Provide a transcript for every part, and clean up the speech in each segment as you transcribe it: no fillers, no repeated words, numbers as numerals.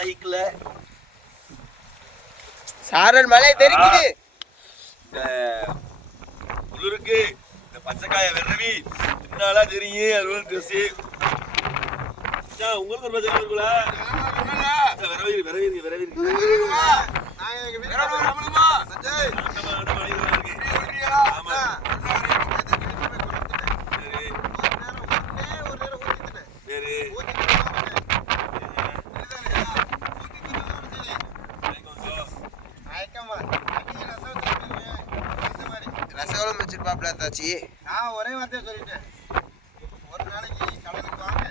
மலைக்குள்ள சாரல் மலை தெரிக்குது. இந்த குளிருக்கு இந்த பச்சைக்காய விரவி தின்னாலா தெரியும். அது ஒரு ட்ரெஸ் உங்களுக்கு ஒரு பச்சை இருக்குங்களா? விரவி ரசகுலம் வச்சிருப்பாப்ல தாச்சி. நான் ஒரே வார்த்தையை சொல்லிட்டேன், ஒரு நாளைக்கு கடலுக்கு வாங்க,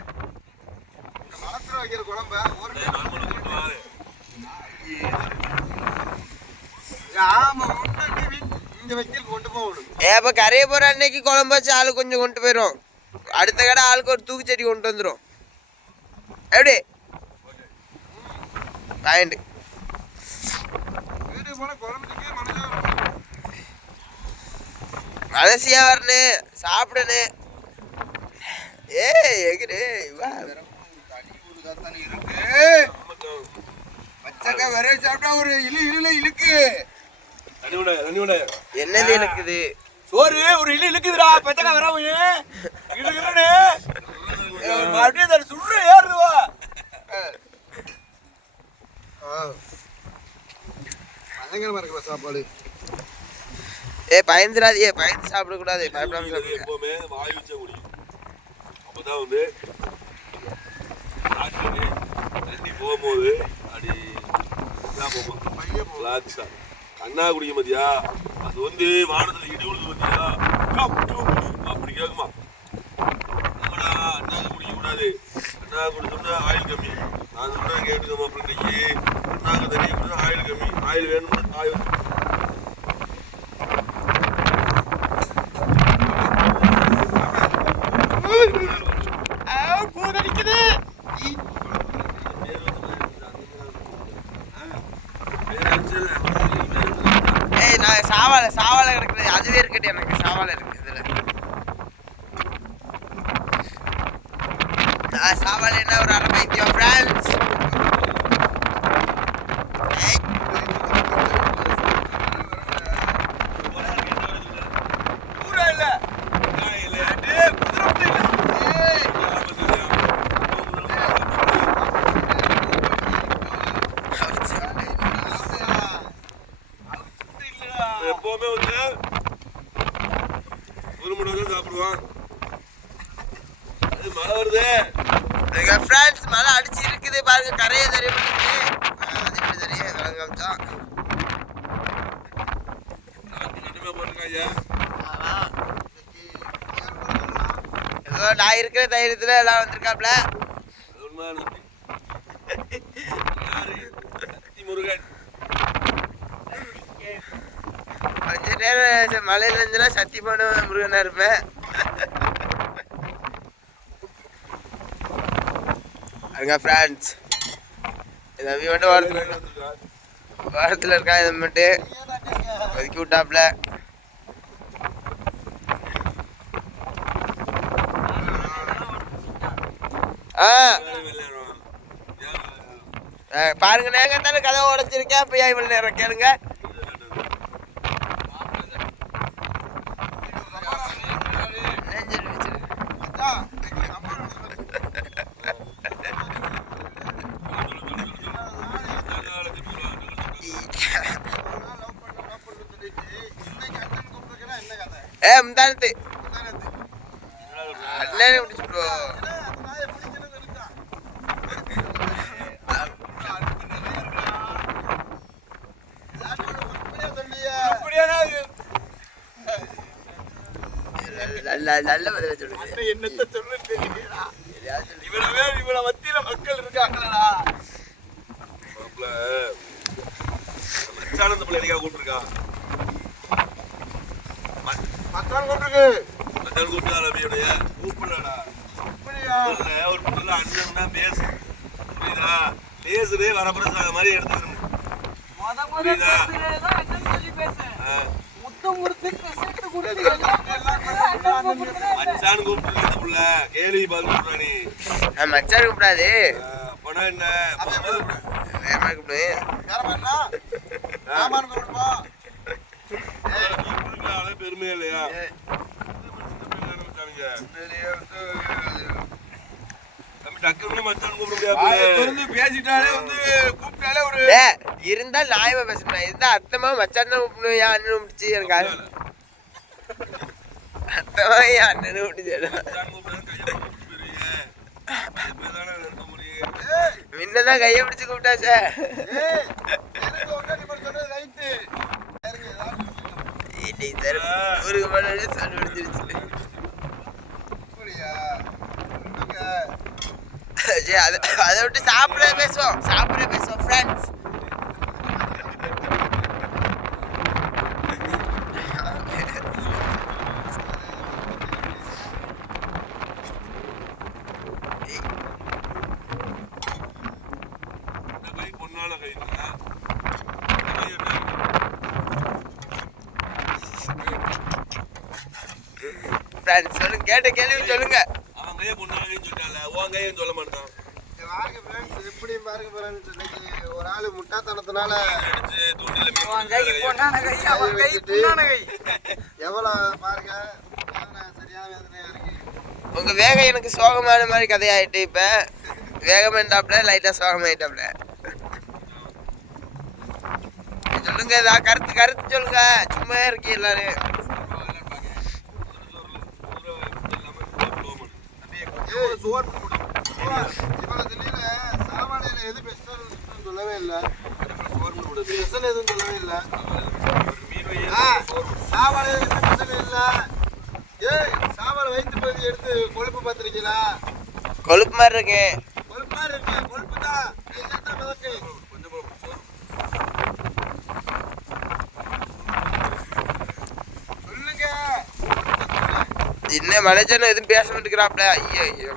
வளர்த்துற வைக்கிற குழம்ப ஒரு ஆமா இங்க வைக்கிற கொண்டு போகணும். இப்ப கரையை போற அன்னைக்கு குழம்பு வச்சு ஆளு கொஞ்சம் கொண்டு போயிடும். அடுத்த கடை ஆளுக்கு ஒரு தூக்குச்செடி கொண்டு வந்துடும். எப்படி பாயிண்ட் வீட்டுக்கு போன குழம்புக்கு மனசா மனசியா வரணும், சாப்பிடணும். எகிரு இருக்கு பச்சைக்காய் வரைய சாப்பிட்டா ஒரு இழுக்கு. என்னது இருக்குது? சோறு ஒரு இழுக்குதுடா. பச்சைக்காய் வர அப்படியே சுடுற ஏறுவா. பயங்கரமா இருக்கிற சாப்பாடு. பயந்துடாதே, பயந்து சாப்பிடக்கூடாது. பயப்படாம சாப்பிடுங்க. எப்பவுமே வாய் வச்சா முடியும். அப்பதான் வந்து தண்ணி போகும்போது அப்படி போமா அண்ணா குடிக்க மதியா. அது வந்து வானத்துல இடி விழுது மதியா அப்படி கேட்குமா. நம்மடா அண்ணாக்கு குடிக்க கூடாது. அண்ணா குடிச்சோம்னா ஆயில் கம்மி. நான் சொல்றேன் கேட்டுக்கோமா. அப்படின்னைக்கு அண்ணாக்கு தண்ணி குடிச்சா ஆயில் கம்மி. ஆயில் வேணும்னா ஆயில் சாவாலை கிடக்குது. அதுவே இருக்கட்டும், எனக்கு சாவாலை இருக்கு. இதுல சாவாலை என்ன ஒரு அரை பைத்தியம் ஃப்ரெண்ட்ஸ். எப்பவுமே வந்து ஒரு முறை தான் சாப்பிடுவான். அது மழை வருது ஃப்ரெண்ட்ஸ். மழை அடிச்சு இருக்குது பாருங்க. கரையை தெரிய அது தெரிய விளங்காமச்சான். ஏதோ நான் இருக்கிற தைரியத்துல எல்லாம் வந்திருக்காப்ல. முருகன் கொஞ்ச நேரம் மழையில இருந்துச்சுன்னா சத்தியமான முருகனா இருப்பேன். அங்க ஃப்ரெண்ட்ஸ் தம்பி மட்டும் வாரத்தில் இருக்கா. இதை மட்டும் ஒதுக்கி விட்டாப்ல. பாருங்க, நேங்க தானே கதை உடைச்சிருக்கேன். இப்போ ஏன் இவ்வளோ நேரம் கேளுங்க. முந்தானத்து அண்ணனே முடிச்சுட்டோ. நல்ல பதில சொல்லுங்க. என்னத்த சொல்லுன்னு தெரியலடா. இவ்வளவு மத்தியில மக்கள் இருக்காங்களா? மச்சான் பிள்ளைக்கா கூப்பிட்டுருக்கா. மச்சான் கூப்பிட்டுருக்கு. மச்சான் கூப்பிட்டு கூப்பிடலடா. ஒரு புள்ள அண்ணன்னா பேசு. புரியுதா? பேசுதே வரப்பிரசாத மாதிரி எடுத்துக்கணும். புரியுதா? மச்சான் கூப்பிட்டு புள்ள கேள்வி பதில் நீ. மச்சான் கூப்பிடாது. அப்பனா என்ன மாதிரி கூப்பிடுவேன். வேற மாதிரினா ஆமான்னு கூப்பிடுப்பா. கூப்பிடுறதுனால பெருமையா இல்லையா? டக்குனு மச்சான் கூப்பிட முடியாது. பேசிட்டாலே வந்து கூப்பிட்டாலே ஒரு இருந்தா நியாயமா பேசணும். இருந்தா அர்த்தமா மச்சான் தான் கூப்பிடணும். ஏன் அண்ணன் கூப்பிடுச்சு எனக்கு அர்த்தமா ஏன் அண்ணன் கூப்பிடுச்சு முன்னதான் கையை பிடிச்சு கூப்பிட்டா சார். ஊருக்கு போனாலே சொல்லி பிடிச்சிருச்சு. அதை விட்டு சாப்பிட பேசுவோம் ஃப்ரெண்ட்ஸ். ஃப்ரெண்ட்ஸ் சொல்லுங்க, கேட்ட கேள்வி சொல்லுங்க. அவன் கையை பொண்ணாங்கன்னு சொன்னால உன் கையை சொல்ல மாட்டான். எப்படி பாருங்க ஃப்ரெண்ட்ஸ், இன்னைக்கு ஒரு ஆளு முட்டாத்தனத்தினால எவ்வளவு பாருங்க சரியான வேதனையா இருக்கு. உங்க வேகம் எனக்கு சோகமான மாதிரி கதையாயிட்டு. இப்ப வேகமாயிட்டாப்ல, லைட்டா சோகமாயிட்டாப்ல. சொல்லுங்க, ஏதாவது கருத்து சொல்லுங்க. சும்மா இருக்கீங்க எல்லாரும். எது ஸ்பெஷல் சொல்லவே இல்லை. ஸ்பெஷல் எதுவும் சொல்லவே இல்லை. சாப்பாடு ஸ்பெஷல் இல்லை. ஏய், சாப்பாடு வயிற்று பகுதி எடுத்து கொழுப்பு பார்த்துருக்கீங்களா? கொழுப்பு மாதிரி இருக்கு. கொழுப்பு மாதிரி இருக்கு. கொழுப்பு தான் சொல்லுங்க. என்ன மனுஷன் எதுவும் பேச மாட்டேங்கிறாப்ல. ஐயோ ஐயோ,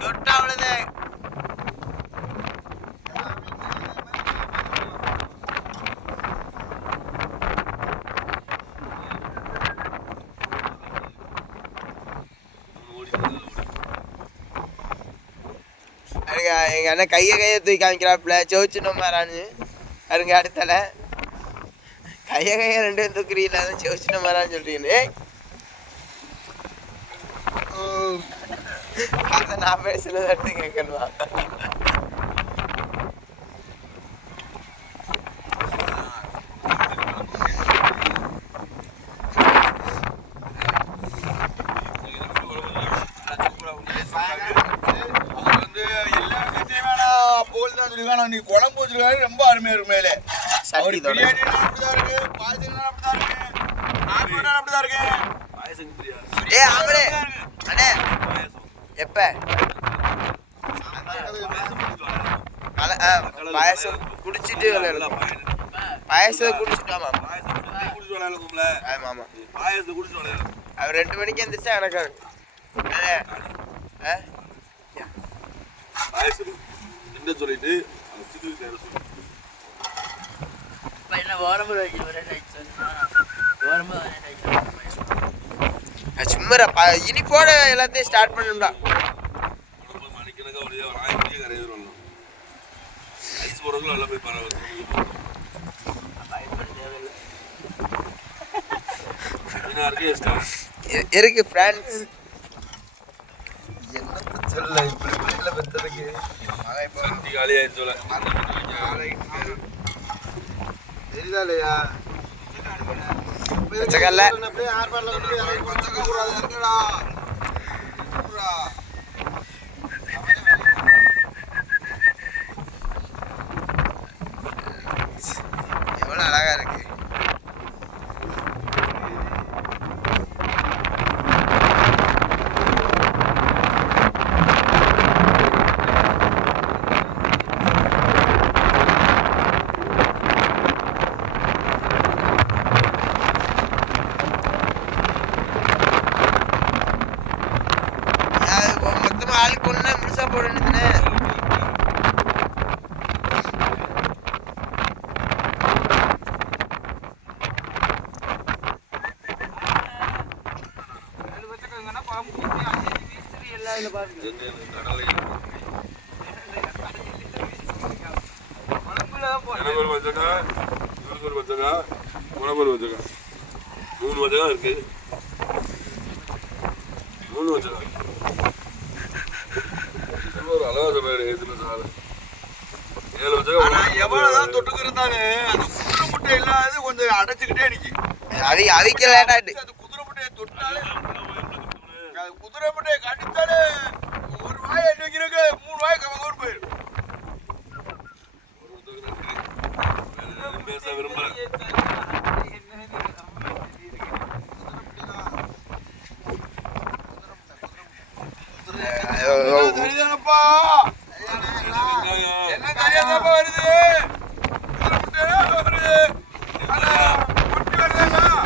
தொட்டா அவ்வளவுதான். எங்க அண்ணன் கையை தூக்கி காமிக்கிறாப்புல. சோச்சுனோம் மாறான்னு அருங்க. அடுத்தல கையை ரெண்டு பேரும் தூக்குறீங்களா? சோச்சுனோம் மாறான்னு சொல்றீங்க. நான் பேசுனது எடுத்து கேட்கணுமா? நீ குழம்பு வச்சிருக்காரு, ரொம்ப அருமையா இருக்கு. மேலே பிரியாணி அப்படிதான் இருக்கு, பாயசம் அப்படிதான் இருக்கு, சாப்பாடு அப்படிதான் இருக்கு. ஆமலே அண்ணே எப்ப பாயசம் குடிச்சிட்டு பாயசம் குடிச்சிட்டு ஆமா அவர் 2 மணிக்கு எந்திரிச்சா எனக்கு சொல்லிட்டு சும்மா இனிப்போட எல்லாத்தையும் ஸ்டார்ட் பண்ணணும்டா. இருக்கு ஃப்ரெண்ட்ஸ். என்ன சொல்ல இப்படி பிள்ளைல பெற்றதுக்கு தெரியுதா இல்லையா? பச்சைக்கல்ல எவ்வளவு அழகா இருக்கு. கடலை எனக்கு ஒரு வச்சக்கா, இவருக்கு ஒரு வச்சக்கா, உனக்கு ஒரு வச்சக்கா. 3 வச்சக்கா இருக்கு. 3 வச்சக்கா. ஒரு அளவா சொல்றாரு, 7 வச்சக்கா. ஆனா எவ்வளவுதான் தொட்டுக்கு இருந்தாலும் அந்த குதிரை முட்டை இல்லாத கொஞ்சம் அடைச்சுக்கிட்டே நிக்கி. அவிக்கலாடாட்டு அந்த குதிரை முட்டையை தொட்டாலே குதிரை முட்டையை கடித்தாலே ஒரு வாயை எண்ணி வைக்கிறதுக்கு 3 வாய் கவங்க போயிடும். பேச விரும்பல. சரிதானப்பா? என்ன சரியாதாப்பா வருது? குதிரை முட்டை வருது. ஆனா குட்டி வருதாப்பா?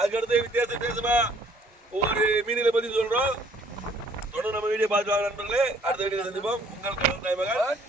அதுக்கடுத்து வித்தியாசமா ஒவ்வொரு மீனில பத்தி சொல்றோம். தொடர்ந்து நம்ம வீடியோ பார்த்து வாங்க நண்பர்களே. அடுத்த வீடியோ சந்திப்போம். உங்கள் கடல் தாய்மகன்